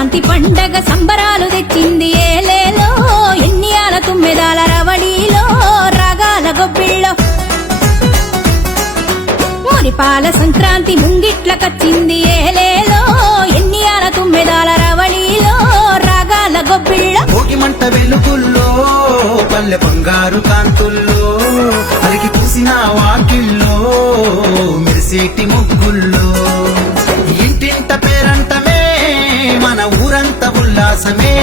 సంక్రాంతి పండగ సంబరాలు తెచ్చింది ఏలేలో ఎన్నియాల తుమ్మెదాల రవళిలో రాగాల గొబ్బిళ్ళో మురిపాల సంక్రాంతి ముంగిట్లకొచ్చింది ఏలేలో ఎన్నియాల తుమ్మెదాల రవళిలో రాగాల గొబ్బిళ్ళో భోగిమంట వెలుగుల్లో పల్లె బంగారు కాంతుల్లో అలికి పూసిన వాకిల్లో మెరిసేటి ముగ్గుల్లో ఇంటింట పేరంటమే మన ఊరంత ఉల్లాసమే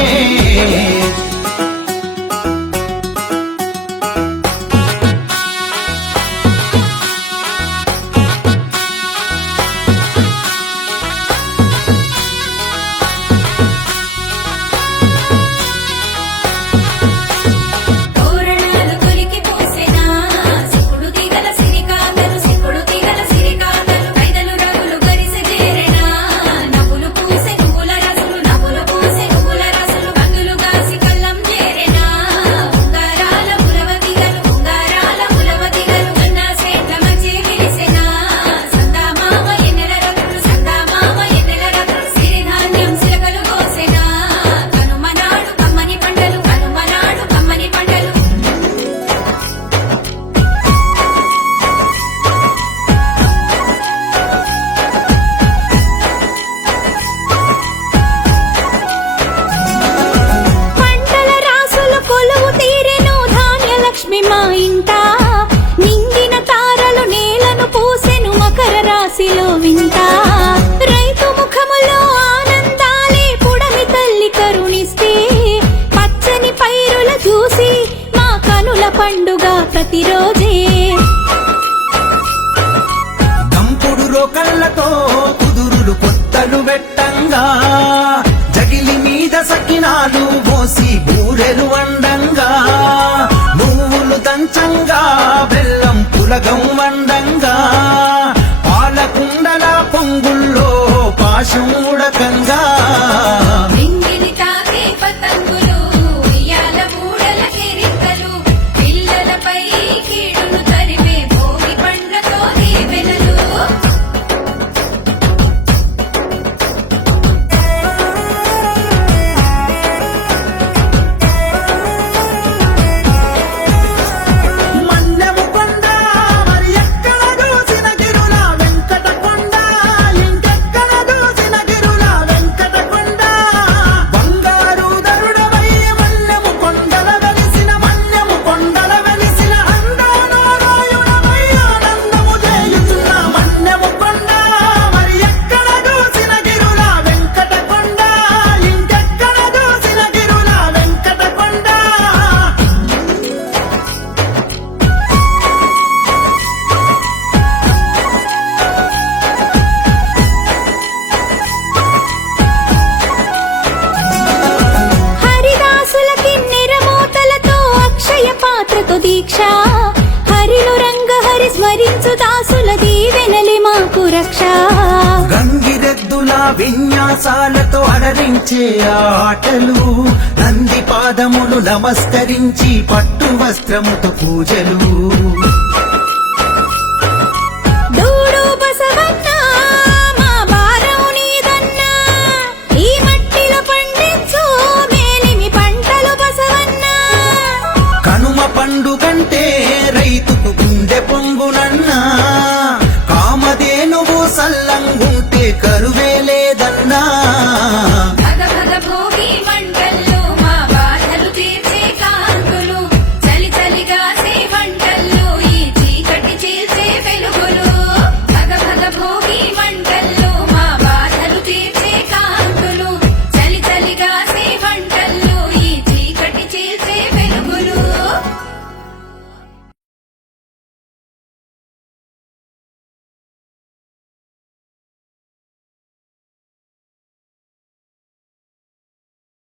మా ఇంట నింగిన తారలు నేలను పూసెను మకర రాశిలో వింట రైతు ముఖములో ఆనందాలే పుడమి తల్లి కరుణిస్తే పచ్చని పైరుల చూసి మా కనుల పండుగ ప్రతిరోజే దంపుడు రోకళ్ళతో కుదురులు కొత్తలు వెట్టంగా జగిలి మీద సకినాలు మోసి బూరెలు వండంగా దంచంగా బెల్లం పులగం వండంగా పాలకుండల పొంగుల్లో పాశం ఉడకంగా దీక్ష హరిలో రంగ హరి స్మరించు దాసుల దీవెనలి మాకు రక్ష గంగిరెద్దుల విన్యాసాలతో అలరించే ఆటలు నంది పాదములు నమస్కరించి పట్టు వస్త్రముతో పూజలు